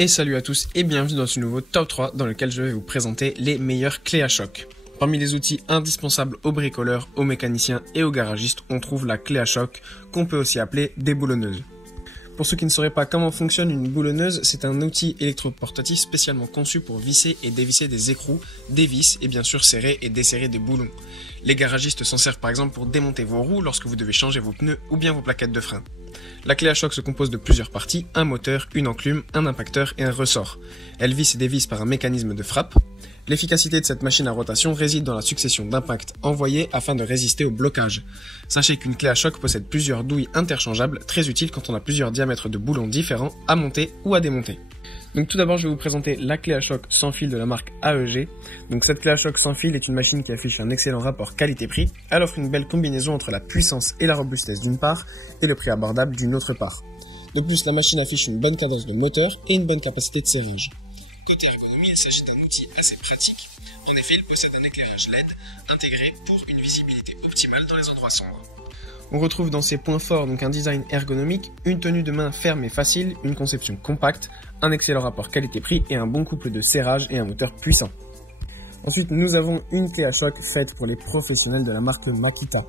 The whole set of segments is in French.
Et salut à tous et bienvenue dans ce nouveau top 3 dans lequel je vais vous présenter les meilleures clés à choc. Parmi les outils indispensables aux bricoleurs, aux mécaniciens et aux garagistes, on trouve la clé à choc qu'on peut aussi appeler déboulonneuse. Pour ceux qui ne sauraient pas comment fonctionne une boulonneuse, c'est un outil électroportatif spécialement conçu pour visser et dévisser des écrous, des vis et bien sûr serrer et desserrer des boulons. Les garagistes s'en servent par exemple pour démonter vos roues lorsque vous devez changer vos pneus ou bien vos plaquettes de frein. La clé à choc se compose de plusieurs parties, un moteur, une enclume, un impacteur et un ressort. Elle visse et dévisse par un mécanisme de frappe. L'efficacité de cette machine à rotation réside dans la succession d'impacts envoyés afin de résister au blocage. Sachez qu'une clé à choc possède plusieurs douilles interchangeables, très utiles quand on a plusieurs diamètres de boulons différents à monter ou à démonter. Donc tout d'abord je vais vous présenter la clé à choc sans fil de la marque AEG. Donc cette clé à choc sans fil est une machine qui affiche un excellent rapport qualité-prix. Elle offre une belle combinaison entre la puissance et la robustesse d'une part et le prix abordable d'une autre part. De plus, la machine affiche une bonne cadence de moteur et une bonne capacité de serrage. Côté ergonomie, il s'agit d'un outil assez pratique. En effet, il possède un éclairage LED intégré pour une visibilité optimale dans les endroits sombres. On retrouve dans ses points forts donc un design ergonomique, une tenue de main ferme et facile, une conception compacte, un excellent rapport qualité-prix et un bon couple de serrage et un moteur puissant. Ensuite, nous avons une clé à choc faite pour les professionnels de la marque Makita.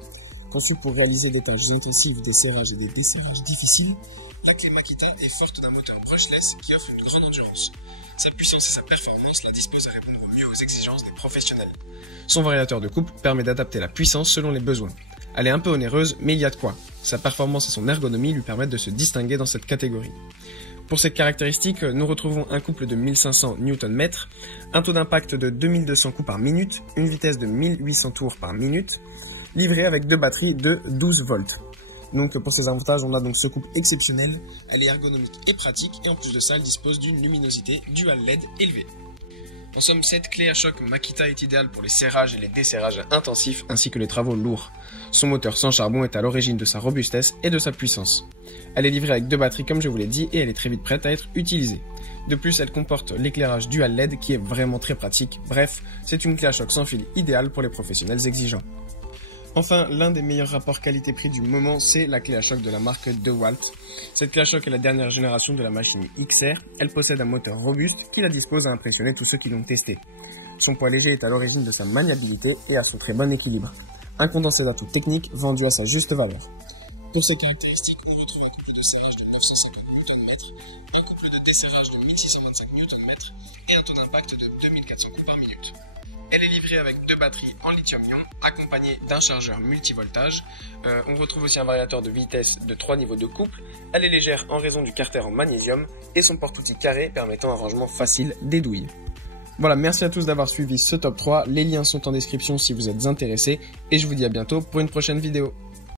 Conçue pour réaliser des tâches intensives, des serrages et des desserrages difficiles, la clé Makita est forte d'un moteur brushless qui offre une grande endurance. Sa puissance et sa performance la disposent à répondre mieux aux exigences des professionnels. Son variateur de coupe permet d'adapter la puissance selon les besoins. Elle est un peu onéreuse, mais il y a de quoi. Sa performance et son ergonomie lui permettent de se distinguer dans cette catégorie. Pour cette caractéristique, nous retrouvons un couple de 1500 Nm, un taux d'impact de 2200 coups par minute, une vitesse de 1800 tours par minute, livré avec deux batteries de 12 volts. Donc pour ces avantages, on a donc ce couple exceptionnel, elle est ergonomique et pratique, et en plus de ça, elle dispose d'une luminosité dual LED élevée. En somme, cette clé à choc Makita est idéale pour les serrages et les desserrages intensifs ainsi que les travaux lourds. Son moteur sans charbon est à l'origine de sa robustesse et de sa puissance. Elle est livrée avec deux batteries comme je vous l'ai dit et elle est très vite prête à être utilisée. De plus, elle comporte l'éclairage dual LED qui est vraiment très pratique. Bref, c'est une clé à choc sans fil idéale pour les professionnels exigeants. Enfin, l'un des meilleurs rapports qualité-prix du moment, c'est la clé à choc de la marque DeWalt. Cette clé à choc est la dernière génération de la machine XR. Elle possède un moteur robuste qui la dispose à impressionner tous ceux qui l'ont testé. Son poids léger est à l'origine de sa maniabilité et à son très bon équilibre. Un condensé d'atouts techniques vendu à sa juste valeur. Pour ces caractéristiques, on retrouve un couple de serrage de 950 Nm, un couple de desserrage de 1625 Nm et un taux d'impact de 2400 coups par minute. Elle est livrée avec deux batteries en lithium-ion, accompagnées d'un chargeur multivoltage. On retrouve aussi un variateur de vitesse de 3 niveaux de couple. Elle est légère en raison du carter en magnésium et son porte-outil carré permettant un rangement facile des douilles. Voilà, merci à tous d'avoir suivi ce top 3. Les liens sont en description si vous êtes intéressés et je vous dis à bientôt pour une prochaine vidéo.